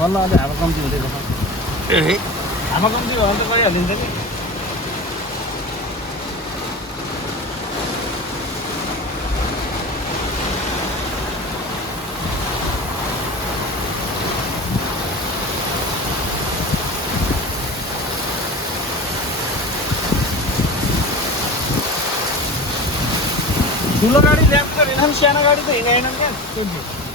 बल्ल अलि हावा कम्ती हुँदै गयो हावा कम्ती भयो भने त गइहालिन्छ नि ठुलो गाडी ल्याएको रहेनन् सानो गाडी त हिँडेनन् क्या